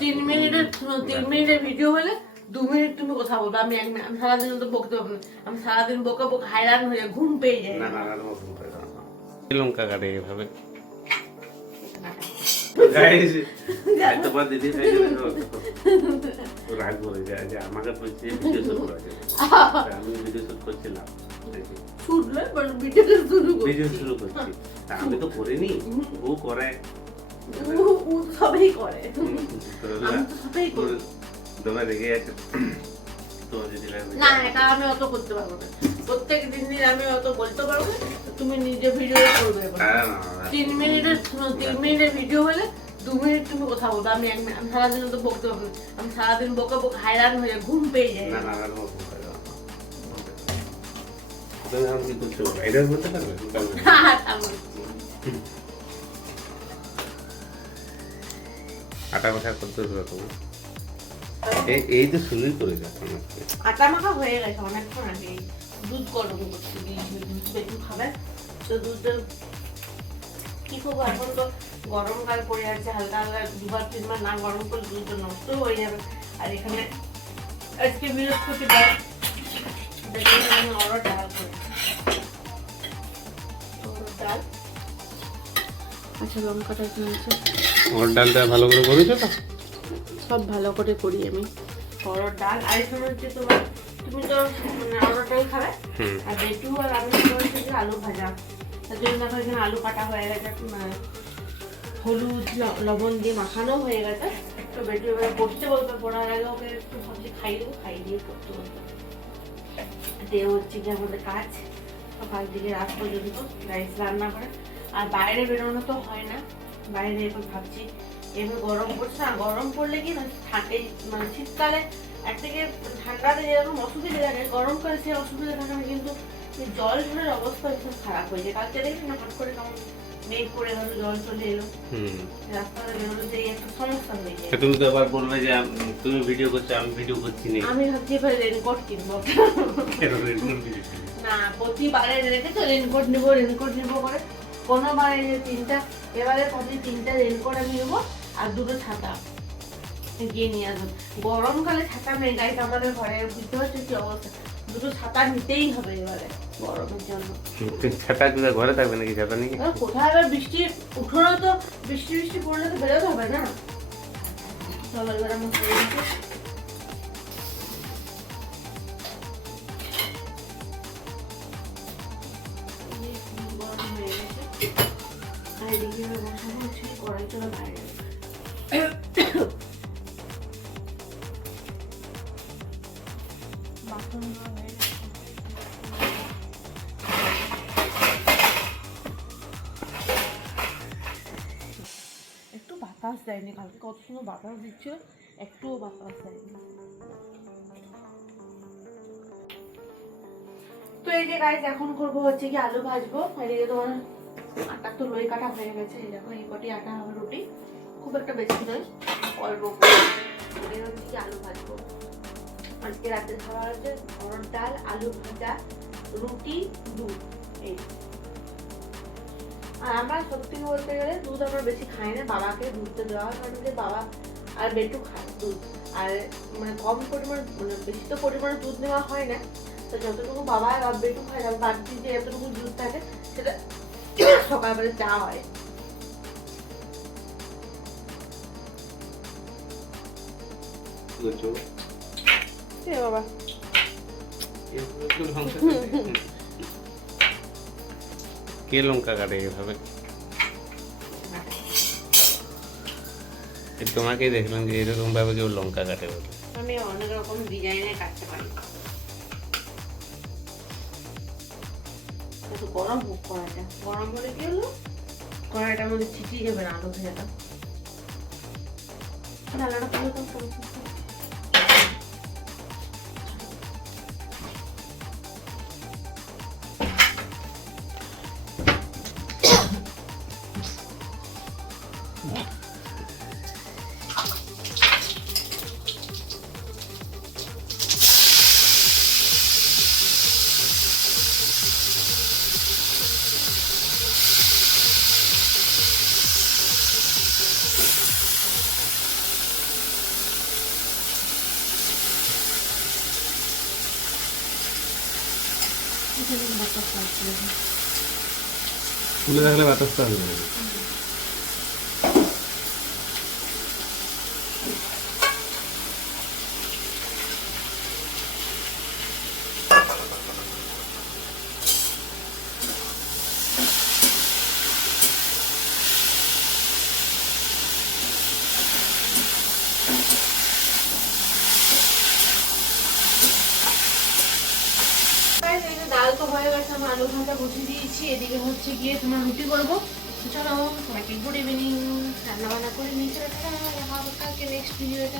3 মিনিটের ভিডিও হলে 2 মিনিট তুমি কথা বলবে। আমি সারাদিন তো বকতে পারবো না। আমি সারাদিন বকা বকা হায়রান হয়ে ঘুম পেয়ে যাই। লঙ্কা কাটে এভাবে রাগ করে যায় যে আমাকে বলছে ভিডিও শুট করা যায়, আমি ভিডিও শুট করছিলাম, ভিডিও শুরু করছি, আমি তো করিনি, ও করে, সবাই করে, তোমার রেগে আছে না, এটা আমি অত করতে পারবো না। প্রত্যেক দিন আমি অত বলতে পারবো না। তুমি নিজে ভিডিও করবে। 3 মিনিটের ভিডিও হলে 2 মিনিট তুমি কথা বলবে। আমি সারাদিন তো বকতে পারবো না। আমি সারাদিন বকা বকা হায়রান হয়ে ঘুম পেয়ে যাই। আটা মাখা করতে এই তো শুরুই করে যাচ্ছে। আটা মাখা হয়ে গেছে অনেকক্ষণ আগে। দুধ গরম করছি, একটু খাবে তো দুধ কি করবো, এখন তো গরমকাল পড়ে যাচ্ছে, হালকা হালকা 2-3 বার না গরম করলে দুধটা নষ্ট হয়ে যাবে। আর এখানে আজকে বৃহস্পতিবার, আমি অরড় ডাল করেছি, ডাল। আচ্ছা, লঙ্কাটা এখানে আছে। অরড় ডালটা ভালো করে করেছো তো? সব ভালো করে করি আমি অরড় ডাল। আর এখানে হচ্ছে তোমার, তুমি তো মানে অরড় ডাল খাবে, আর বেটু আর আমি করেছি আলু ভাজা। তার জন্য এখানে আলু কাটা হয়ে গেছে, হলুদ লবণ দিয়ে মাখানো হয়ে গেছে। একটু বেটু এবার পড়তে বলবে, পড়ার আগে ওকে একটু সবজি খাই দেবো, খাই দিয়ে পড়তে বলবে। দিয়ে হচ্ছে কি আমাদের কাজ সকাল থেকে রাত পর্যন্ত রাইস রান্না করে। আর বাইরে বেরোনো তো হয় না, বাইরে এখন ভাবছি এবার গরম পড়ছে না, গরম পড়লে কি মানে শীতকালে একদিকে ঠান্ডাতে যেরকম অসুবিধা থাকে, গরমকালে সেই অসুবিধা থাকে না। কিন্তু জল ঝড়ের অবস্থা ভীষণ খারাপ হয়ে যায়। কালকে দেখি না, হঠাৎ করে কেমন মেঘ করে গেল, জল চলে এলো, রাস্তাতে বেরোলে সেই একটা সমস্যা হয়ে যায়। তুমি তো আবার বলবে যে তুমি ভিডিও করছো, আমি ভিডিও করছি না। আমি ভাবছি এবার রেনকোট কিনবো না, প্রতিবারে রেখেছো রেনকোট নিবো করে কোনোবারে তিনটা, এবারে ভাবছি 3টা রেনকোট আমি নেবো আর 2টো ছাতা গিয়ে নিয়ে আসবো। গরমকালে ছাতা নেই গাইস, আমাদের ঘরে বুঝতে পারছো কি অবস্থা। 2টো ছাতা নিতেই হবে এবারে গরমের জন্য। ছাতা কোথায়, ঘরে থাকবে নাকি ছাতা নিয়ে? কোথায় এবার বৃষ্টি উঠোনে তো বৃষ্টি পড়লে তো বেরোতে হবে না। চলো এবার আমার একটু বাতাস দেয়নি কালকে, কত সুন্দর বাতাস দিচ্ছিল, একটুও বাতাস দেয়নি। তো এই যে গাইস এখন করবো হচ্ছে কি আলু ভাজবো। এদিকে তোমার আটা তো লই কাটা হয়ে গেছে, এই দেখো এই কটি আটা হবে রুটি, খুব একটা বেশি নয়, অল্প করে হচ্ছে কি আলু ভাজবো। আজকে রাতের খাবার হচ্ছে অরড় ডাল, আলু ভাজা, রুটি, দুধ। এই আর আমরা সত্যি বলতে গেলে দুধ আমরা বেশি খাই না, বাবাকে দুধটা দেওয়া হয়, কারণ যে বাবা আর বেটু খায় দুধ। আর মানে কম পরিমাণে, মানে বেশি তো পরিমাণে দুধ নেওয়া হয় না, তো যতটুকু বাবা আর বেটু খায় আর বাদ দিয়ে যে এতটুকু দুধ থাকে সেটা সকালবেলা চা হয়। বাবা কে লঙ্কা কাটে এভাবে? তোমাকে দেখলাম যে এরকম ভাবে কেউ লঙ্কা কাটে বলে। আমি অনেক রকম ডিজাইনে কাটতে পারি। গরম হোক কড়াইটা, গরম হলে কি হলো কড়াইটার মধ্যে ছিটিয়ে যাবে না আলু ভেজাটা। ডালাটা খুলে দাও। এখানে বাতাসটা আসলে তুলে রাখলে বাতাসটা হয়ে যাবে। ডাল তো হয়ে গেছে, আমার আলু ভাজা বসিয়ে দিয়েছি, এদিকে হচ্ছে গিয়ে তোমার রুটি করবো। তো চলো সবাইকে গুড ইভিনিং, রান্না বান্না করে নিয়ে চলে দেখা হবে কালকে নেক্সট ভিডিওতে।